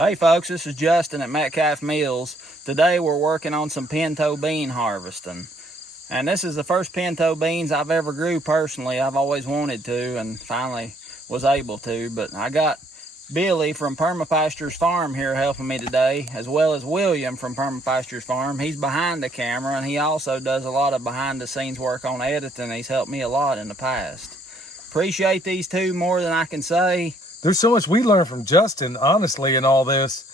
Hey folks, this is Justin at Metcalf Mills. Today we're working on some pinto bean harvesting. And this is the first pinto beans I've ever grew personally. I've always wanted to and finally was able to. But I got Billy from Permapasture's Farm here helping me today, as well as William from Permapasture's Farm. He's behind the camera and he also does a lot of behind the scenes work on editing. He's helped me a lot in the past. Appreciate these two more than I can say. There's so much we learn from Justin, honestly, in all this,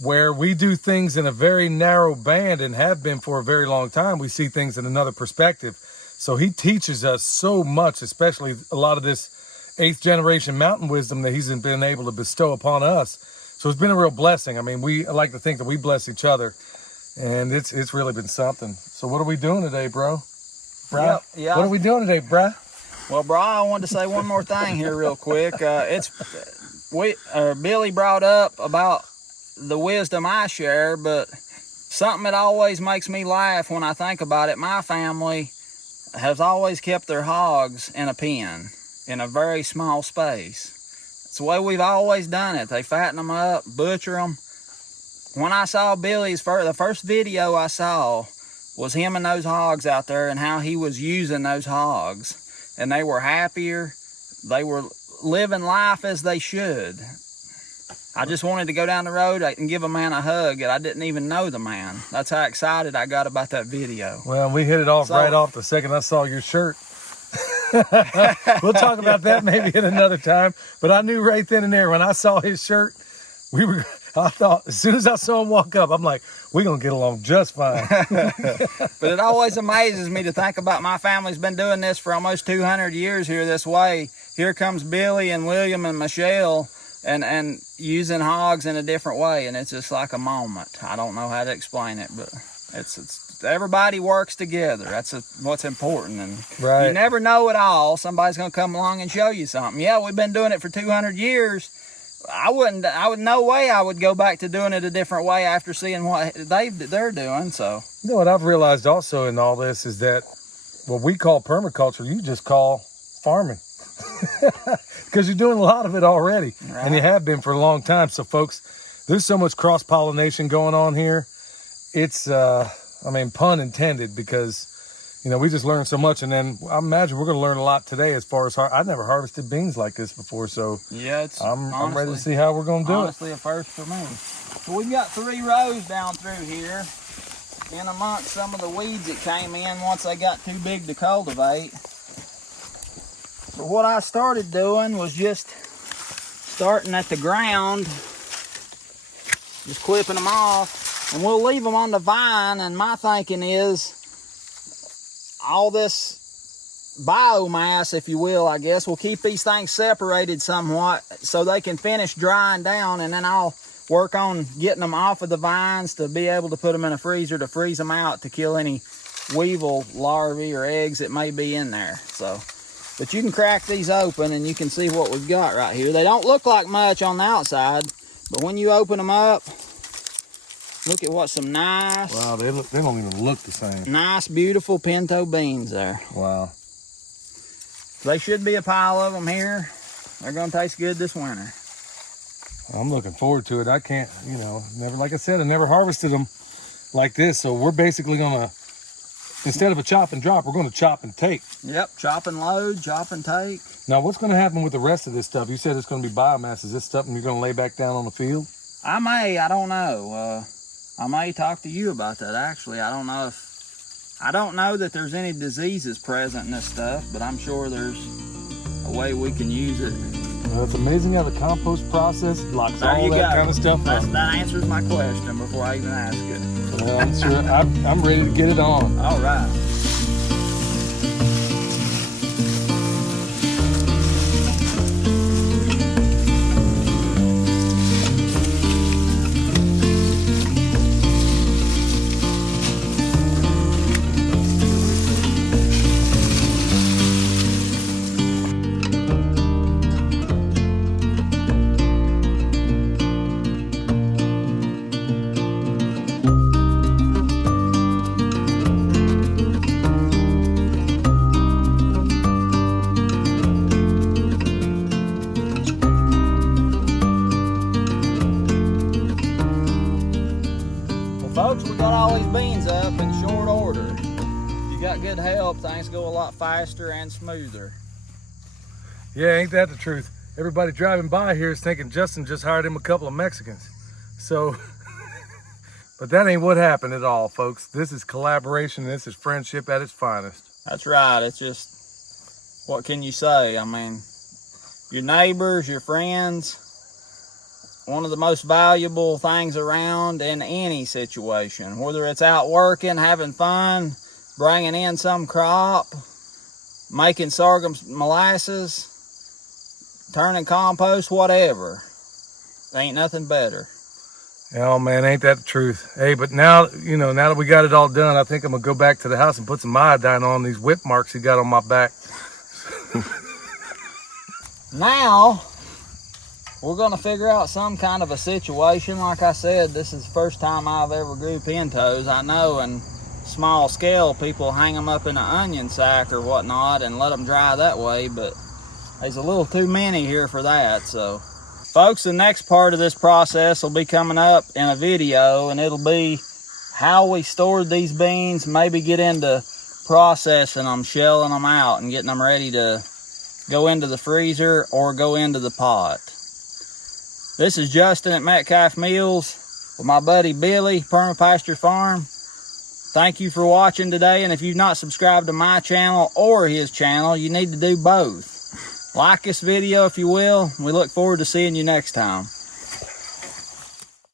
where we do things in a very narrow band and have been for a very long time. We see things in another perspective. So he teaches us so much, especially a lot of this 8th generation mountain wisdom that he's been able to bestow upon us. So it's been a real blessing. I mean, I like to think that we bless each other, and it's really been something. So what are we doing today, bro? Yep. What are we doing today, bro? Well, bro, I wanted to say one more thing here real quick. Billy brought up about the wisdom I share, but something that always makes me laugh when I think about it, my family has always kept their hogs in a pen, in a very small space. It's the way we've always done it. They fatten them up, butcher them. When I saw Billy's the first video I saw was him and those hogs out there and how he was using those hogs. And they were happier. They were living life as they should. I just wanted to go down the road and give a man a hug, and I didn't even know the man. That's how excited I got about that video. Well, we hit it off right off the second I saw your shirt. We'll talk about that maybe in another time. But I knew right then and there when I saw his shirt, I thought, as soon as I saw him walk up, I'm like, we're going to get along just fine. But it always amazes me to think about my family's been doing this for almost 200 years here this way. Here comes Billy and William and Michelle and using hogs in a different way. And it's just like a moment. I don't know how to explain it, but it's everybody works together. That's what's important. And right. You never know it all. Somebody's going to come along and show you something. Yeah, we've been doing it for 200 years. No way I would go back to doing it a different way after seeing what they're doing. So, you know what I've realized also in all this is that what we call permaculture, you just call farming. Because you're doing a lot of it already. Right. And you have been for a long time. So folks, there's so much cross-pollination going on here. It's, pun intended, because we just learned so much, and then I imagine we're going to learn a lot today as far as I've never harvested beans like this before, so yeah, I'm ready to see how we're going to do it. Honestly, a first for me. So we've got 3 rows down through here, in amongst some of the weeds that came in once they got too big to cultivate. So what I started doing was just starting at the ground, just clipping them off, and we'll leave them on the vine, and my thinking is, all this biomass, if you will, I guess, will keep these things separated somewhat so they can finish drying down, and then I'll work on getting them off of the vines to be able to put them in a freezer to freeze them out to kill any weevil larvae or eggs that may be in there. So, but you can crack these open and you can see what we've got right here. They don't look like much on the outside, but when you open them up, look at what some nice... Wow, they don't even look the same. Nice, beautiful pinto beans there. Wow. They should be a pile of them here. They're going to taste good this winter. I'm looking forward to it. I can't, never, like I said, I never harvested them like this. So we're basically going to, instead of a chop and drop, we're going to chop and take. Yep, chop and load, chop and take. Now, what's going to happen with the rest of this stuff? You said it's going to be biomass. Is this something you're going to lay back down on the field? I don't know. I may talk to you about that, actually. I don't know that there's any diseases present in this stuff, but I'm sure there's a way we can use it. Well, it's amazing how the compost process locks all that kind of stuff up. That answers my question before I even ask it. Well, I'm sure I'm ready to get it on. All right. folks, we got all these beans up in short order. If you got good help, things go a lot faster and smoother. Yeah, ain't that the truth? Everybody driving by here is thinking Justin just hired him a couple of Mexicans. So, but that ain't what happened at all, folks. This is collaboration. This is friendship at its finest. That's right. It's just, what can you say? I mean, your neighbors, your friends, one of the most valuable things around in any situation, whether it's out working, having fun, bringing in some crop, making sorghum molasses, turning compost, whatever. There ain't nothing better. Oh man, ain't that the truth? Hey, but now, you know, now that we got it all done, I think I'm gonna go back to the house and put some iodine on these whip marks he got on my back. Now, we're gonna figure out some kind of a situation. Like I said, this is the first time I've ever grew pintos. I know in small scale, people hang them up in an onion sack or whatnot and let them dry that way, but there's a little too many here for that. So, folks, the next part of this process will be coming up in a video, and it'll be how we stored these beans, maybe get into processing them, shelling them out, and getting them ready to go into the freezer or go into the pot. This is Justin at Metcalf Meals with my buddy Billy, Permapasture Farm. Thank you for watching today, and if you've not subscribed to my channel or his channel, you need to do both. Like this video if you will. We look forward to seeing you next time.